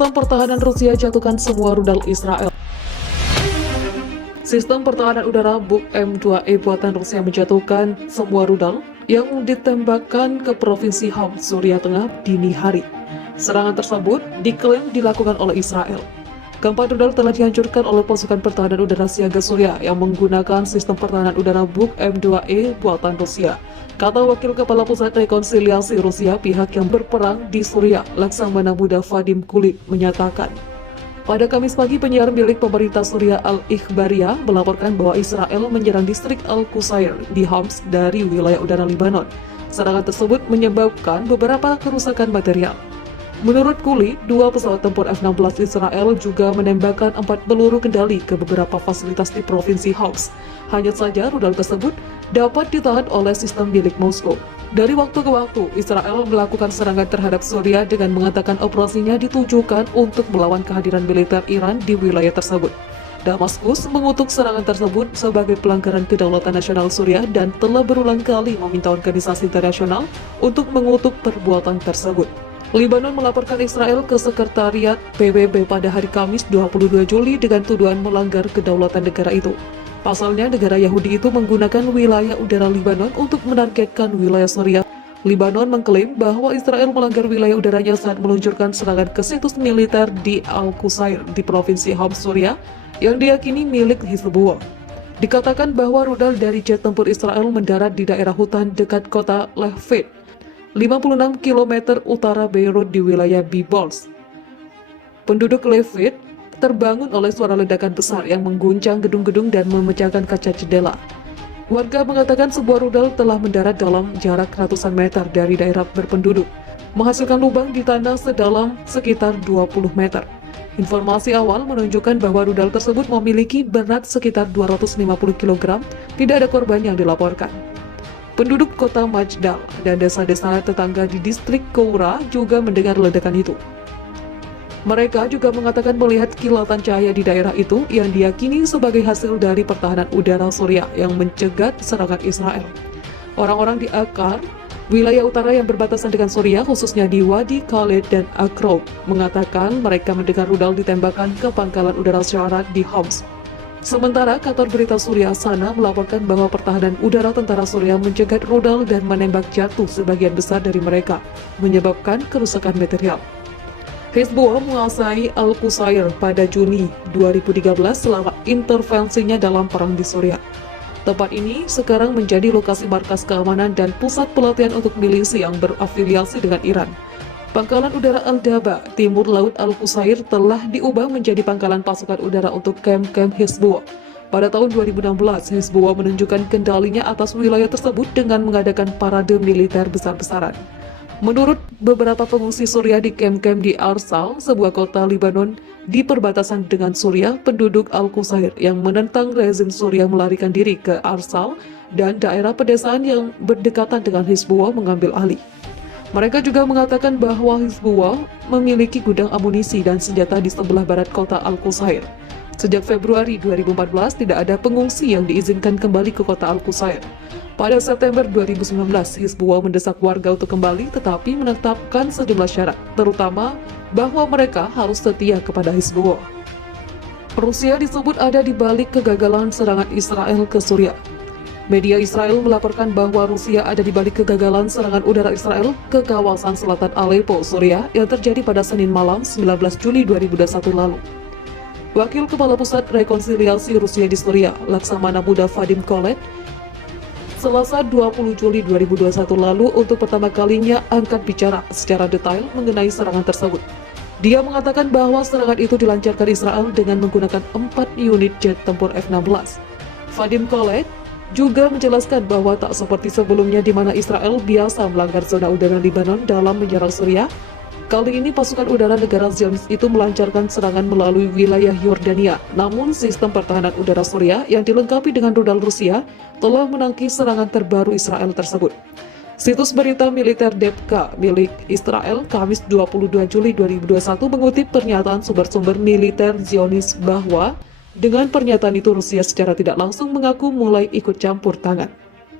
Sistem pertahanan Rusia jatuhkan semua rudal Israel. Sistem pertahanan udara Buk M2E buatan Rusia menjatuhkan semua rudal yang ditembakkan ke Provinsi Homs, Suriah Tengah dini hari. Serangan tersebut diklaim dilakukan oleh Israel. Keempat rudal telah dihancurkan oleh pasukan pertahanan udara siaga Suriah yang menggunakan sistem pertahanan udara Buk M2E buatan Rusia, kata Wakil Kepala Pusat Rekonsiliasi Rusia, pihak yang berperang di Suriah, Laksamana Muda Vadim Kulik, menyatakan. Pada Kamis pagi, penyiar milik pemerintah Suriah Al-Ikhbariyah melaporkan bahwa Israel menyerang distrik Al-Qusair di Homs dari wilayah udara Lebanon. Serangan tersebut menyebabkan beberapa kerusakan material. Menurut Kulik, 2 pesawat tempur F-16 Israel juga menembakkan 4 peluru kendali ke beberapa fasilitas di Provinsi Homs. Hanya saja rudal tersebut dapat ditahan oleh sistem milik Moskow. Dari waktu ke waktu, Israel melakukan serangan terhadap Suriah dengan mengatakan operasinya ditujukan untuk melawan kehadiran militer Iran di wilayah tersebut. Damaskus mengutuk serangan tersebut sebagai pelanggaran kedaulatan nasional Suriah dan telah berulang kali meminta organisasi internasional untuk mengutuk perbuatan tersebut. Lebanon melaporkan Israel ke Sekretariat PBB pada hari Kamis 22 Juli dengan tuduhan melanggar kedaulatan negara itu. Pasalnya, negara Yahudi itu menggunakan wilayah udara Lebanon untuk menargetkan wilayah Suriah. Lebanon mengklaim bahwa Israel melanggar wilayah udaranya saat meluncurkan serangan ke situs militer di Al-Qusair di Provinsi Homs, Suriah, yang diyakini milik Hizbullah. Dikatakan bahwa rudal dari jet tempur Israel mendarat di daerah hutan dekat kota Levit, 56 km utara Beirut di wilayah Biblos. Penduduk Levit terbangun oleh suara ledakan besar yang mengguncang gedung-gedung dan memecahkan kaca jendela. Warga mengatakan sebuah rudal telah mendarat dalam jarak ratusan meter dari daerah berpenduduk, menghasilkan lubang di tanah sedalam sekitar 20 meter. Informasi awal menunjukkan bahwa rudal tersebut memiliki berat sekitar 250 kg, tidak ada korban yang dilaporkan. Penduduk kota Majdal dan desa-desa tetangga di distrik Koura juga mendengar ledakan itu. Mereka juga mengatakan melihat kilatan cahaya di daerah itu yang diyakini sebagai hasil dari pertahanan udara Suriah yang mencegat serangan Israel. Orang-orang di Akkar, wilayah utara yang berbatasan dengan Suriah, khususnya di Wadi Khalid dan Akrab, mengatakan mereka mendengar rudal ditembakkan ke pangkalan udara Syarat di Homs. Sementara kantor berita Suriah Sana melaporkan bahwa pertahanan udara tentara Suriah mencegat rudal dan menembak jatuh sebagian besar dari mereka, menyebabkan kerusakan material. Hizbullah menguasai Al-Qusair pada Juni 2013 selama intervensinya dalam perang di Suriah. Tempat ini sekarang menjadi lokasi markas keamanan dan pusat pelatihan untuk milisi yang berafiliasi dengan Iran. Pangkalan udara Al-Daba, timur laut Al-Qusair telah diubah menjadi pangkalan pasukan udara untuk kamp-kamp Hizbullah. Pada tahun 2016, Hizbullah menunjukkan kendalinya atas wilayah tersebut dengan mengadakan parade militer besar-besaran. Menurut beberapa pengungsi Suriah di kamp-kamp di Arsal, sebuah kota Lebanon di perbatasan dengan Suriah, penduduk Al-Qusair yang menentang rezim Suriah melarikan diri ke Arsal dan daerah pedesaan yang berdekatan dengan Hizbullah mengambil alih. Mereka juga mengatakan bahwa Hizbullah memiliki gudang amunisi dan senjata di sebelah barat kota Al-Qusair. Sejak Februari 2014, tidak ada pengungsi yang diizinkan kembali ke kota Al-Qusair. Pada September 2019, Hizbullah mendesak warga untuk kembali tetapi menetapkan sejumlah syarat, terutama bahwa mereka harus setia kepada Hizbullah. Rusia disebut ada di balik kegagalan serangan Israel ke Suriah. Media Israel melaporkan bahwa Rusia ada di balik kegagalan serangan udara Israel ke kawasan selatan Aleppo, Suriah yang terjadi pada Senin malam 19 Juli 2021 lalu. Wakil Kepala Pusat Rekonsiliasi Rusia di Suriah, Laksamana Muda Vadim Kulik, Selasa 20 Juli 2021 lalu untuk pertama kalinya angkat bicara secara detail mengenai serangan tersebut. Dia mengatakan bahwa serangan itu dilancarkan Israel dengan menggunakan 4 unit jet tempur F-16. Vadim Kulik juga menjelaskan bahwa tak seperti sebelumnya di mana Israel biasa melanggar zona udara Lebanon dalam menyerang Suriah. Kali ini pasukan udara negara Zionis itu melancarkan serangan melalui wilayah Yordania. Namun sistem pertahanan udara Suriah yang dilengkapi dengan rudal Rusia telah menangkis serangan terbaru Israel tersebut. Situs berita militer Depka milik Israel Kamis 22 Juli 2021 mengutip pernyataan sumber-sumber militer Zionis bahwa dengan pernyataan itu Rusia secara tidak langsung mengaku mulai ikut campur tangan.